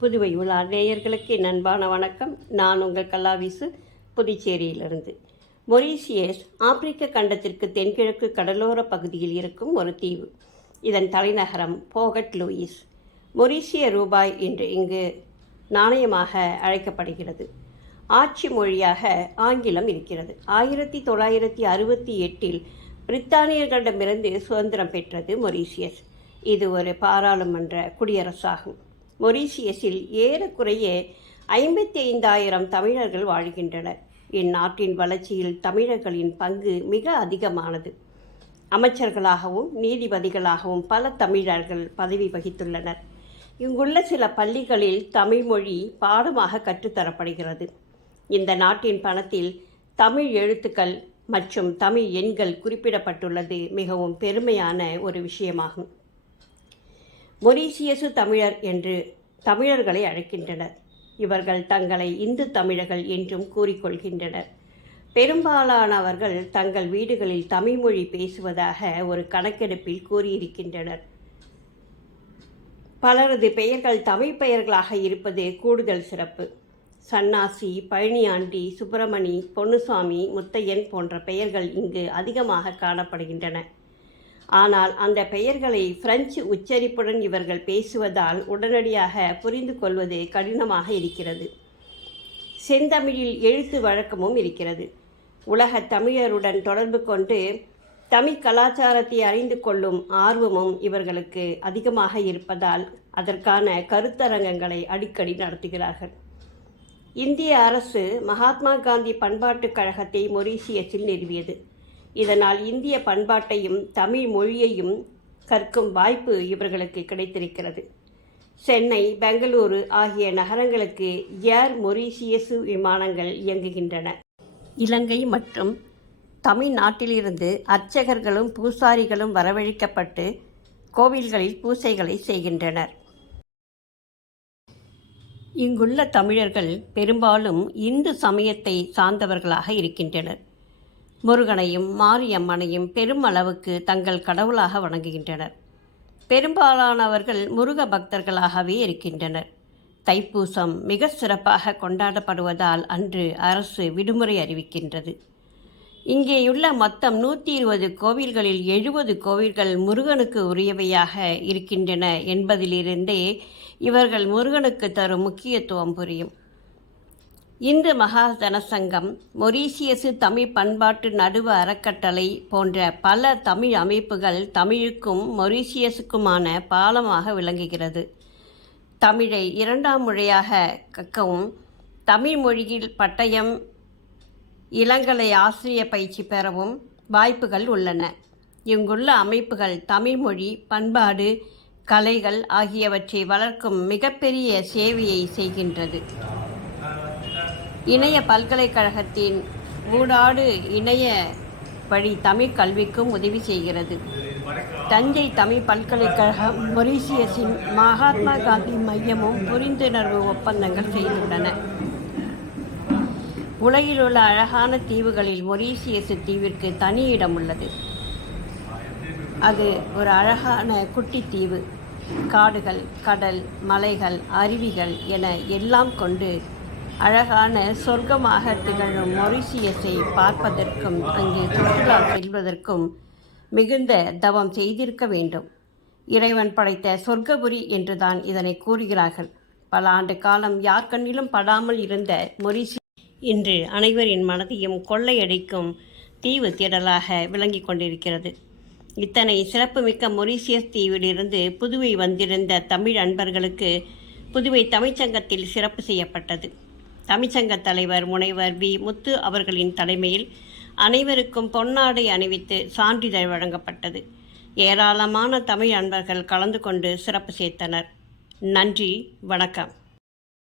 புதுவை உலா நேயர்களுக்கு நண்பான வணக்கம். நான் உங்கள் கல்லாவிசு புதுச்சேரியிலிருந்து. மொரீசியஸ் ஆப்பிரிக்க கண்டத்திற்கு தென்கிழக்கு கடலோர பகுதியில் இருக்கும் ஒரு தீவு. இதன் தலைநகரம் போகட் லூயிஸ். மொரீசிய ரூபாய் என்று இங்கு நாணயமாக அழைக்கப்படுகிறது. ஆட்சி மொழியாக ஆங்கிலம் இருக்கிறது. ஆயிரத்தி தொள்ளாயிரத்தி அறுபத்தி எட்டில் பிரித்தானியர்களிடமிருந்து சுதந்திரம் பெற்றது மொரீசியஸ் இது ஒரு பாராளுமன்ற குடியரசாகும். மொரீசியஸில் ஏறக்குறைய ஐம்பத்தி ஐந்தாயிரம் தமிழர்கள் வாழ்கின்றனர். இந்நாட்டின் வளர்ச்சியில் தமிழர்களின் பங்கு மிக அதிகமானது. அமைச்சர்களாகவும் நீதிபதிகளாகவும் பல தமிழர்கள் பதவி வகித்துள்ளனர். இங்குள்ள சில பள்ளிகளில் தமிழ்மொழி பாடமாக கற்றுத்தரப்படுகிறது இந்த நாட்டின் பணத்தில் தமிழ் எழுத்துக்கள் மற்றும் தமிழ் எண்கள் குறிப்பிடப்பட்டுள்ளது மிகவும் பெருமையான ஒரு விஷயமாகும். மொரீசியசு தமிழர் என்று தமிழர்களை அழைக்கின்றனர். இவர்கள் தங்களை இந்து தமிழர்கள் என்றும் கூறிக்கொள்கின்றனர். பெரும்பாலானவர்கள் தங்கள் வீடுகளில் தமிழ் மொழி பேசுவதாக ஒரு கணக்கெடுப்பில் கூறியிருக்கின்றனர். பலரது பெயர்கள் தமிழ் பெயர்களாக இருப்பது கூடுதல் சிறப்பு. சன்னாசி பழனியாண்டி சுப்பிரமணி பொன்னுசாமி முத்தையன் போன்ற பெயர்கள் இங்கு அதிகமாக காணப்படுகின்றன. ஆனால் அந்த பெயர்களை பிரெஞ்சு உச்சரிப்புடன் இவர்கள் பேசுவதால் உடனடியாக புரிந்து கொள்வது கடினமாக இருக்கிறது. செந்தமிழில் எழுத்து வழக்கமும் இருக்கிறது. உலக தமிழருடன் தொடர்பு கொண்டு தமிழ் கலாச்சாரத்தை அறிந்து கொள்ளும் ஆர்வமும் இவர்களுக்கு அதிகமாக இருப்பதால் அதற்கான கருத்தரங்கங்களை அடிக்கடி நடத்துகிறார்கள். இந்திய அரசு மகாத்மா காந்தி பண்பாட்டுக் கழகத்தை மொரீசியஸில் நிறுவியது. இதனால் இந்திய பண்பாட்டையும் தமிழ் மொழியையும் கற்கும் வாய்ப்பு இவர்களுக்கு கிடைத்திருக்கிறது. சென்னை பெங்களூரு ஆகிய நகரங்களுக்கு ஏர் மொரீசியசு விமானங்கள் இயங்குகின்றன. இலங்கை மற்றும் தமிழ்நாட்டிலிருந்து அர்ச்சகர்களும் பூசாரிகளும் வரவழைக்கப்பட்டு கோவில்களில் பூசைகளை செய்கின்றனர். இங்குள்ள தமிழர்கள் பெரும்பாலும் இந்து சமயத்தை சார்ந்தவர்களாக இருக்கின்றனர். முருகனையும் மாரியம்மனையும் பெரும் அளவுக்கு தங்கள் கடவுளாக வணங்குகின்றனர். பெரும்பாலானவர்கள் முருக பக்தர்களாகவே இருக்கின்றனர். தைப்பூசம் மிக சிறப்பாக கொண்டாடப்படுவதால் அன்று அரசு விடுமுறை அறிவிக்கின்றது. இங்கேயுள்ள மொத்தம் நூற்றி இருபது கோவில்களில் எழுபது கோவில்கள் முருகனுக்கு உரியவையாக இருக்கின்றன என்பதிலிருந்தே இவர்கள் முருகனுக்கு தரும் முக்கியத்துவம் புரியும். இந்து மகா ஜனசங்கம் மொரீசியசு தமிழ் பண்பாட்டு நடுவ அறக்கட்டளை போன்ற பல தமிழ் அமைப்புகள் தமிழுக்கும் மொரீசியஸுக்குமான பாலமாக விளங்குகிறது. தமிழை இரண்டாம் மொழியாக கற்கவும் தமிழ் மொழியில் பட்டயம் இளங்கலை ஆசிரிய பயிற்சி பெறவும் வாய்ப்புகள் உள்ளன. இங்குள்ள அமைப்புகள் தமிழ் மொழி பண்பாடு கலைகள் ஆகியவற்றை வளர்க்கும் மிகப்பெரிய சேவையை செய்கின்றது. இணைய பல்கலைக்கழகத்தின் ஊடாடு இணைய வழி தமிழ் கல்விக்கும் உதவி செய்கிறது. தஞ்சை தமிழ் பல்கலைக்கழகம் மொரீசியஸின் மகாத்மா காந்தி மையமும் புரிந்துணர்வு ஒப்பந்தங்கள் செய்துள்ளன. உலகில் உள்ள அழகான தீவுகளில் மொரீசியஸ் தீவிற்கு தனி இடம் உள்ளது. அது ஒரு அழகான குட்டி தீவு. காடுகள் கடல் மலைகள் அருவிகள் என எல்லாம் கொண்டு அழகான சொர்க்கமாக திகழும் மொரிசியஸை பார்ப்பதற்கும் அங்கே சுற்றுலா செல்வதற்கும் மிகுந்த தவம் செய்திருக்க வேண்டும். இறைவன் படைத்த சொர்க்கபுரி என்றுதான் இதனை கூறுகிறார்கள். பல ஆண்டு காலம் யார் கண்ணிலும் படாமல் இருந்த மொரிசி இன்று அனைவரின் மனதையும் கொள்ளையடிக்கும் தீவு திடலாக விளங்கி கொண்டிருக்கிறது. இத்தனை சிறப்புமிக்க மொரீசியஸ் தீவிலிருந்து புதுவை வந்திருந்த தமிழ் அன்பர்களுக்கு புதுவை தமிழ்ச்சங்கத்தில் சிறப்பு செய்யப்பட்டது. தமிழ்ச்சங்க தலைவர் முனைவர் வி. முத்து அவர்களின் தலைமையில் அனைவருக்கும் பொன்னாடை அணிவித்து சான்றிதழ் வழங்கப்பட்டது. ஏராளமான தமிழ் அன்பர்கள் கலந்து கொண்டு சிறப்பு சேர்த்தனர். நன்றி வணக்கம்.